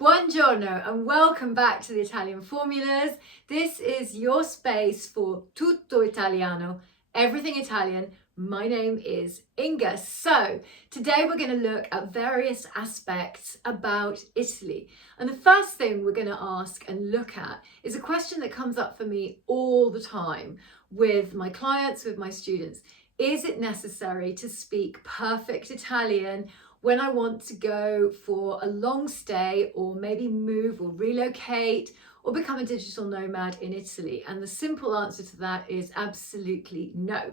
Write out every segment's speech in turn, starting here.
Buongiorno and welcome back to the Italian Formulas. This is your space for tutto italiano, everything Italian. My name is Inga. So today we're going to look at various aspects about Italy. And the first thing we're going to ask and look at is a question that comes up for me all the time with my clients, with my students. Is it necessary to speak perfect Italian when I want to go for a long stay or maybe move or relocate or become a digital nomad in Italy? And the simple answer to that is absolutely no.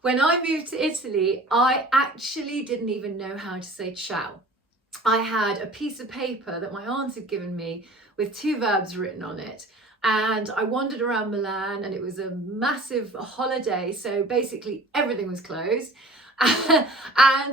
When I moved to Italy, I actually didn't even know how to say ciao. I had a piece of paper that my aunt had given me with two verbs written on it. And I wandered around Milan and it was a massive holiday. So basically everything was closed. And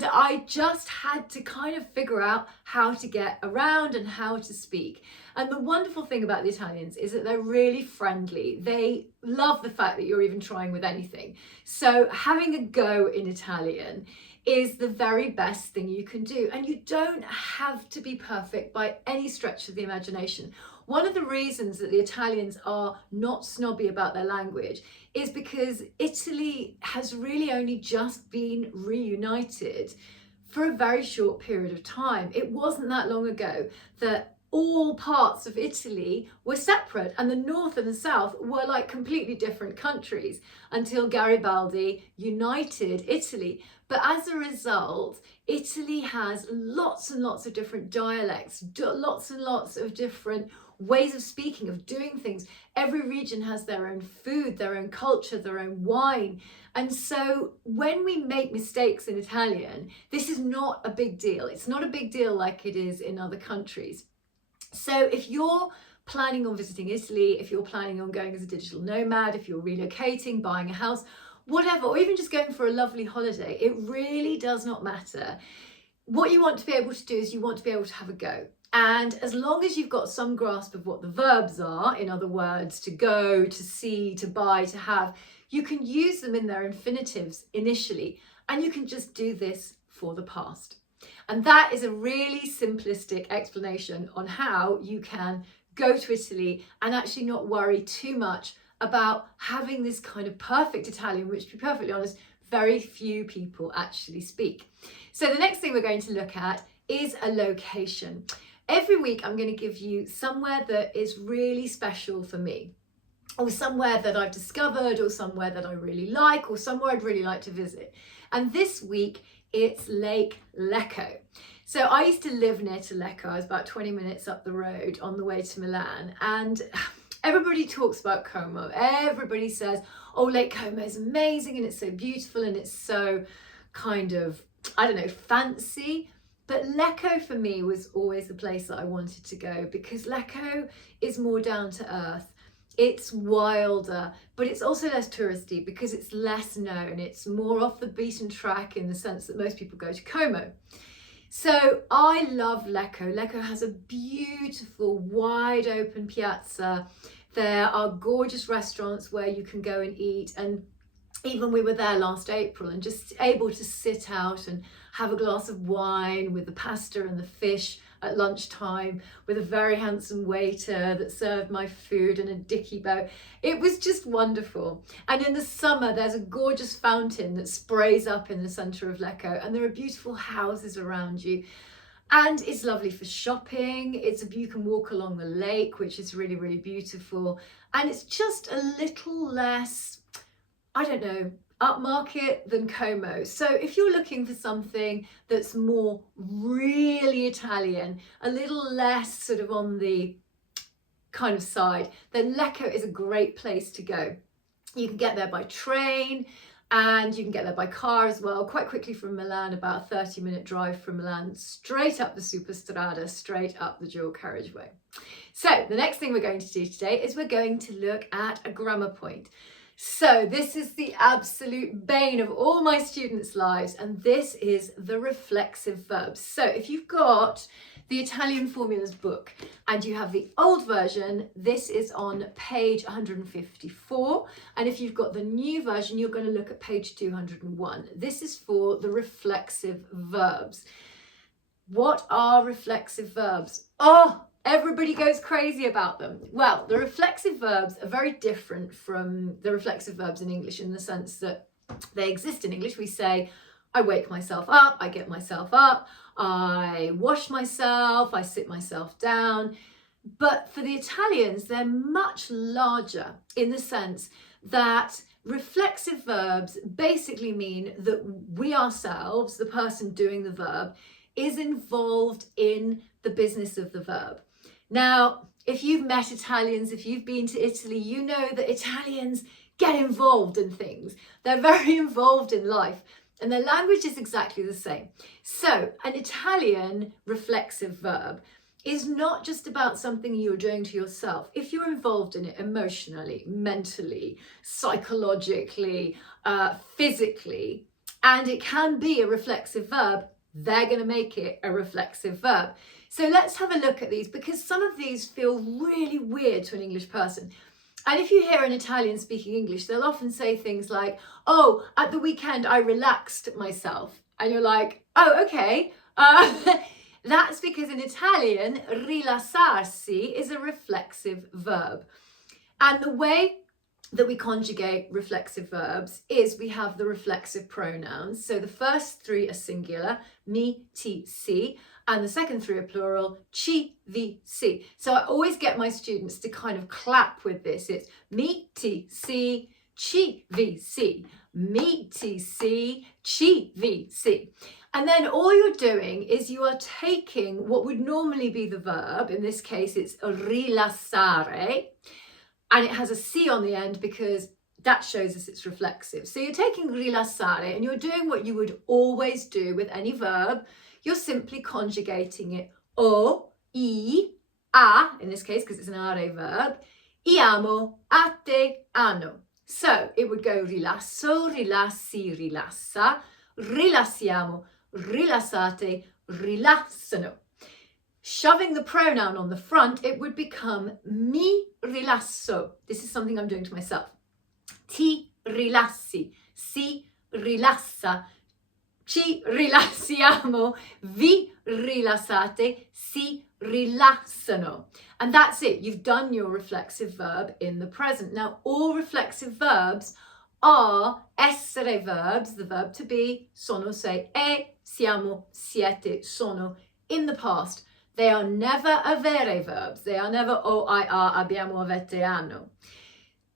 I just had to kind of figure out how to get around and how to speak. And the wonderful thing about the Italians is that they're really friendly. They love the fact that you're even trying with anything. So having a go in Italian is the very best thing you can do. And you don't have to be perfect by any stretch of the imagination. One of the reasons that the Italians are not snobby about their language is because Italy has really only just been reunited for a very short period of time. It wasn't that long ago that all parts of Italy were separate and the north and the south were like completely different countries until Garibaldi united Italy. But as a result, Italy has lots and lots of different dialects, lots and lots of different ways of speaking, of doing things. Every region has their own food, their own culture, their own wine. And so when we make mistakes in Italian, this is not a big deal. It's not a big deal like it is in other countries. So if you're planning on visiting Italy, if you're planning on going as a digital nomad, if you're relocating, buying a house, whatever, or even just going for a lovely holiday, it really does not matter. What you want to be able to do is you want to be able to have a go. And as long as you've got some grasp of what the verbs are, in other words, to go, to see, to buy, to have, you can use them in their infinitives initially, and you can just do this for the past. And that is a really simplistic explanation on how you can go to Italy and actually not worry too much about having this kind of perfect Italian, which, to be perfectly honest, very few people actually speak. So the next thing we're going to look at is a location. Every week I'm going to give you somewhere that is really special for me, or somewhere that I've discovered, or somewhere that I really like, or somewhere I'd really like to visit. And this week it's Lake Lecco. So I used to live near to Lecco. I was about 20 minutes up the road on the way to Milan, and everybody talks about Como. Everybody says, oh, Lake Como is amazing and it's so beautiful and it's so kind of, I don't know, fancy. But Lecco for me was always the place that I wanted to go, because Lecco is more down to earth. It's wilder, but it's also less touristy because it's less known. It's more off the beaten track in the sense that most people go to Como. So I love Lecco. Lecco has a beautiful, wide open piazza. There are gorgeous restaurants where you can go and eat, and even we were there last April and just able to sit out and have a glass of wine with the pasta and the fish at lunchtime with a very handsome waiter that served my food and a dicky bow. It was just wonderful. And in the summer, there's a gorgeous fountain that sprays up in the centre of Lecco, and there are beautiful houses around you. And it's lovely for shopping. You can walk along the lake, which is really, really beautiful. And it's just a little less, I don't know, upmarket than Como. So if you're looking for something that's more really Italian, a little less sort of on the kind of side, then Lecco is a great place to go. You can get there by train and you can get there by car as well, quite quickly from Milan, about a 30-minute drive from Milan, straight up the Superstrada, straight up the dual carriageway. So the next thing we're going to do today is we're going to look at a grammar point. So this is the absolute bane of all my students' lives, and this is the reflexive verbs. So if you've got the Italian Formulas book and you have the old version, this is on page 154. And if you've got the new version, you're going to look at page 201. This is for the reflexive verbs. What are reflexive verbs? Oh, Everybody goes crazy about them. Well, the reflexive verbs are very different from the reflexive verbs in English in the sense that they exist in English. We say, I wake myself up, I get myself up, I wash myself, I sit myself down. But for the Italians, they're much larger in the sense that reflexive verbs basically mean that we ourselves, the person doing the verb, is involved in the business of the verb. Now, if you've met Italians, if you've been to Italy, you know that Italians get involved in things. They're very involved in life, and their language is exactly the same. So an Italian reflexive verb is not just about something you're doing to yourself. If you're involved in it emotionally, mentally, psychologically, physically, and it can be a reflexive verb, they're going to make it a reflexive verb. So let's have a look at these, because some of these feel really weird to an English person. And if you hear an Italian speaking English, they'll often say things like, oh, at the weekend I relaxed myself. And you're like, oh, okay. That's because in Italian, rilassarsi is a reflexive verb. And the way that we conjugate reflexive verbs is we have the reflexive pronouns. So the first three are singular, mi, ti, si, and the second three are plural, ci, vi, si. So I always get my students to kind of clap with this. It's mi, ti, si, ci, vi, si, mi, ti, si, ci, vi, si. And then all you're doing is you are taking what would normally be the verb, in this case it's rilassare, and it has a si on the end because that shows us it's reflexive. So you're taking rilassare and you're doing what you would always do with any verb. You're simply conjugating it o, I, a, in this case because it's an are verb, iamo, a te, hanno. So it would go rilasso, rilassi, rilassa, rilassiamo, rilassate, rilassano. Shoving the pronoun on the front, it would become mi rilasso. This is something I'm doing to myself. Ti rilassi, si rilassa, ci rilassiamo, vi rilassate, si rilassano. And that's it. You've done your reflexive verb in the present. Now, all reflexive verbs are essere verbs, the verb to be, sono, sei, siamo, siete, sono, in the past. They are never avere verbs. They are never o, I, are, abbiamo, avete, hanno.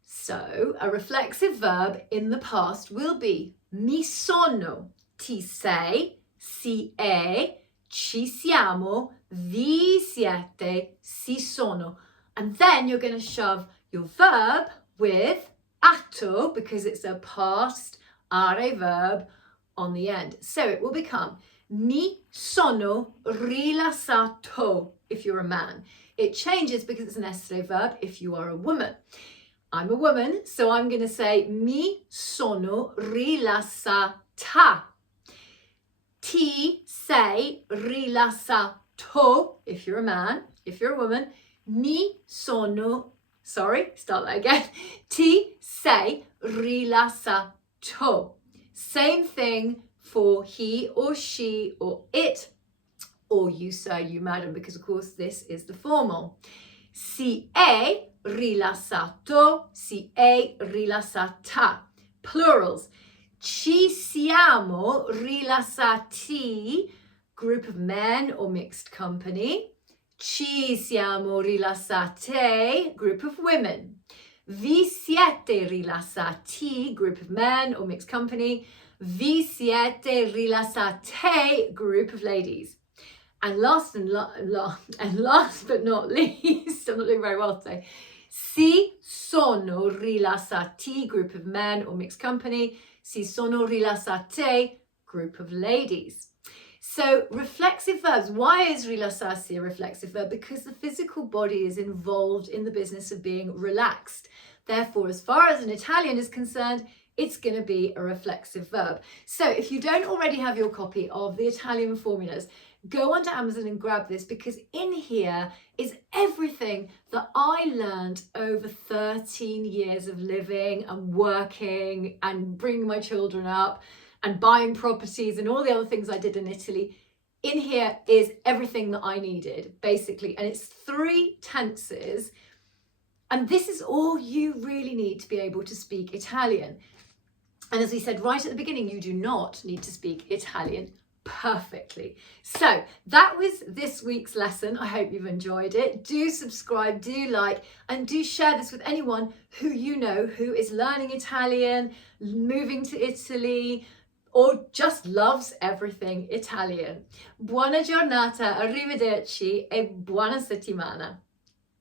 So a reflexive verb in the past will be mi sono, ti sei, si è, ci siamo, vi siete, si sono. And then you're going to shove your verb with atto because it's a past are verb on the end. So it will become mi sono rilassato if you're a man. It changes because it's an essere verb if you are a woman. I'm a woman, so I'm going to say mi sono rilassata. Ti sei rilassato if you're a man. If you're a woman, mi sono, sorry, start that again. Ti sei rilassato. Same thing for he or she or it or you sir, you madam, because of course this is the formal. Si è rilassato, si è rilassata. Plurals. Ci siamo rilassati, group of men or mixed company. Ci siamo rilassate, group of women. Vi siete rilassati, group of men or mixed company. Vi siete rilassate, group of ladies. And last but not least, I'm not doing very well today. Si sono rilassati, group of men or mixed company. Si sono rilassate, group of ladies. So reflexive verbs. Why is rilassarsi a reflexive verb? Because the physical body is involved in the business of being relaxed. Therefore, as far as an Italian is concerned, it's going to be a reflexive verb. So if you don't already have your copy of the Italian formulas, go onto Amazon and grab this, because in here is everything that I learned over 13 years of living and working and bringing my children up and buying properties and all the other things I did in Italy. in here is everything that I needed, basically, and it's 3 tenses. And this is all you really need to be able to speak Italian. And as we said right at the beginning, you do not need to speak Italian perfectly. So that was this week's lesson. I hope you've enjoyed it. Do subscribe, do like, and do share this with anyone who you know who is learning Italian, moving to Italy, or just loves everything Italian. Buona giornata, arrivederci e buona settimana.